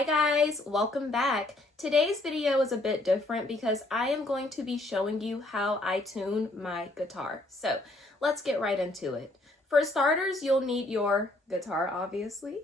Hi guys, welcome back. Today's video is a bit different because I am going to be showing you how I tune my guitar. So let's get right into it. For starters, you'll need your guitar, obviously,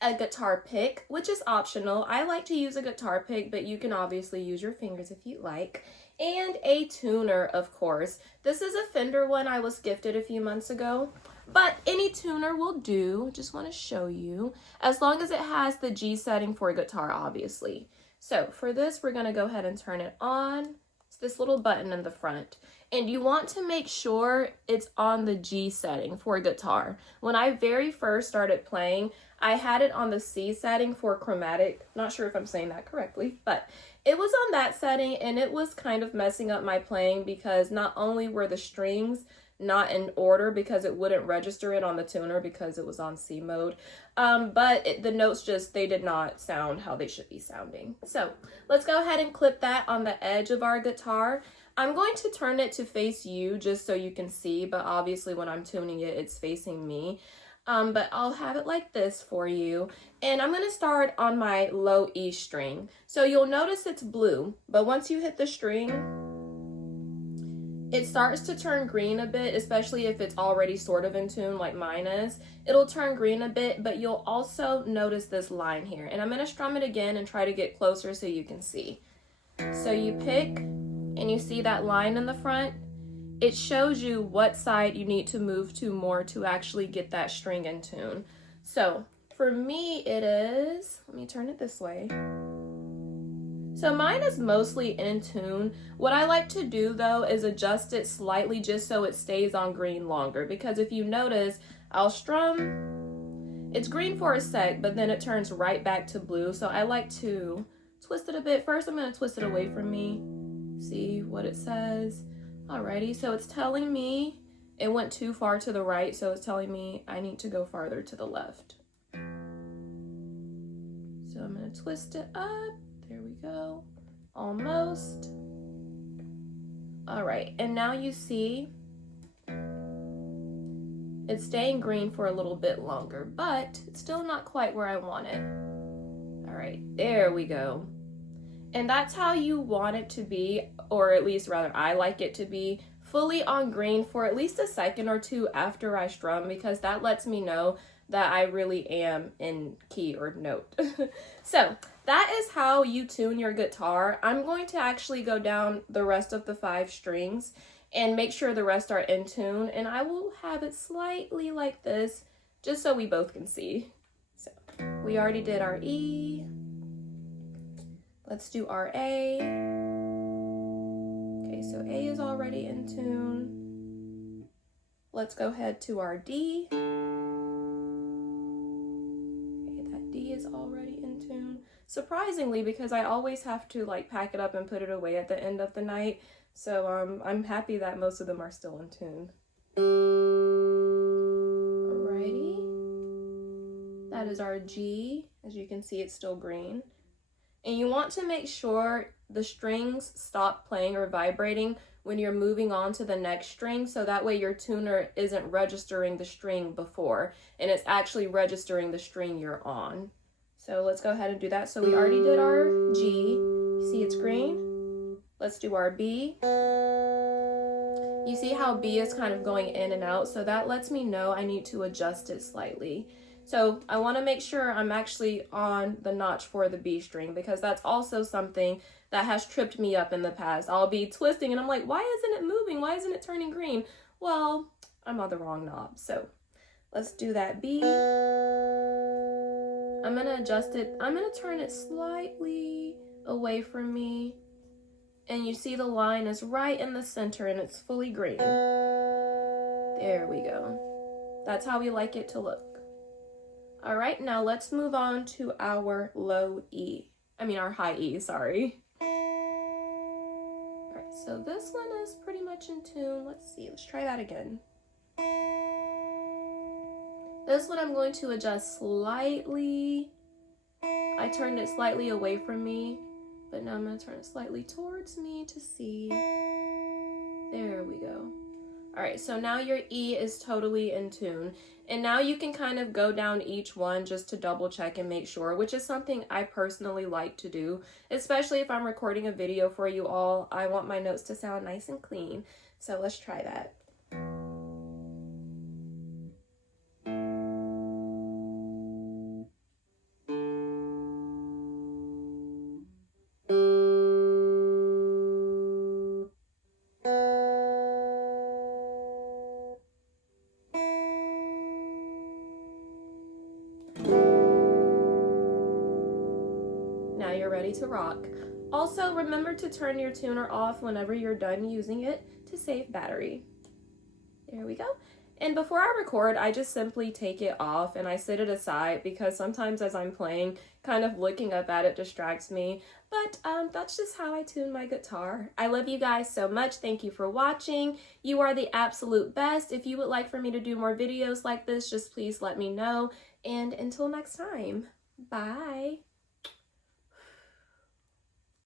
a guitar pick, which is optional. I like to use a guitar pick, but you can obviously use your fingers if you like, and a tuner, of course. This is a Fender one I was gifted a few months ago. But any tuner will do, just want to show you, as long as it has the G setting for a guitar, obviously. So for this, we're going to go ahead and turn it on. It's this little button in the front. And you want to make sure it's on the G setting for a guitar. When I very first started playing, I had it on the C setting for chromatic. Not sure if I'm saying that correctly, but it was on that setting and it was kind of messing up my playing because not only were the strings not in order because it wouldn't register it on the tuner because it was on C mode. But the notes they did not sound how they should be sounding. So let's go ahead and clip that on the edge of our guitar. I'm going to turn it to face you just so you can see, but obviously when I'm tuning it, it's facing me. But I'll have it like this for you. And I'm going to start on my low E string. So you'll notice it's blue, but once you hit the string, it starts to turn green a bit, especially if it's already sort of in tune like mine is. It'll turn green a bit, but you'll also notice this line here. And I'm going to strum it again and try to get closer so you can see. So you pick and you see that line in the front. It shows you what side you need to move to more to actually get that string in tune. So for me it is, let me turn it this way. So mine is mostly in tune. What I like to do though is adjust it slightly just so it stays on green longer, because if you notice, I'll strum, it's green for a sec, but then it turns right back to blue. So I like to twist it a bit. First I'm going to twist it away from me, see what it says. Alrighty, so it's telling me it went too far to the right, so it's telling me I need to go farther to the left. So I'm going to twist it up. There we go. Almost. All right, and now you see it's staying green for a little bit longer, but it's still not quite where I want it. All right, there we go. And that's how you want it to be, or at least rather I like it to be, fully on green for at least a second or two after I strum, because that lets me know that I really am in key or note. So that is how you tune your guitar. I'm going to actually go down the rest of the 5 strings and make sure the rest are in tune, and I will have it slightly like this just so we both can see. So we already did our E. Let's do our A. Okay, so A is already in tune. Let's go ahead to our D. D is already in tune. Surprisingly, because I always have to like pack it up and put it away at the end of the night. So I'm happy that most of them are still in tune. Alrighty. That is our G. As you can see, it's still green. And you want to make sure the strings stop playing or vibrating when you're moving on to the next string, so that way your tuner isn't registering the string before and it's actually registering the string you're on. So let's go ahead and do that. So we already did our G. See it's green? Let's do our B. You see how B is kind of going in and out, so that lets me know I need to adjust it slightly. So I want to make sure I'm actually on the notch for the B string, because that's also something that has tripped me up in the past. I'll be twisting and I'm like, why isn't it moving? Why isn't it turning green? Well, I'm on the wrong knob. So let's do that B. I'm going to adjust it. I'm going to turn it slightly away from me. And you see the line is right in the center and it's fully green. There we go. That's how we like it to look. All right, now let's move on to our low E. Our high E, sorry. All right, so this one is pretty much in tune. Let's see, let's try that again. This one I'm going to adjust slightly. I turned it slightly away from me, but now I'm going to turn it slightly towards me to see. There we go. All right, so now your E is totally in tune. And now you can kind of go down each one just to double check and make sure, which is something I personally like to do, especially if I'm recording a video for you all. I want my notes to sound nice and clean. So let's try that. Now you're ready to rock. Also, remember to turn your tuner off whenever you're done using it to save battery. There we go. And before I record, I just simply take it off and I set it aside because sometimes as I'm playing, kind of looking up at it distracts me. But that's just how I tune my guitar. I love you guys so much. Thank you for watching. You are the absolute best. If you would like for me to do more videos like this, just please let me know. And until next time, bye.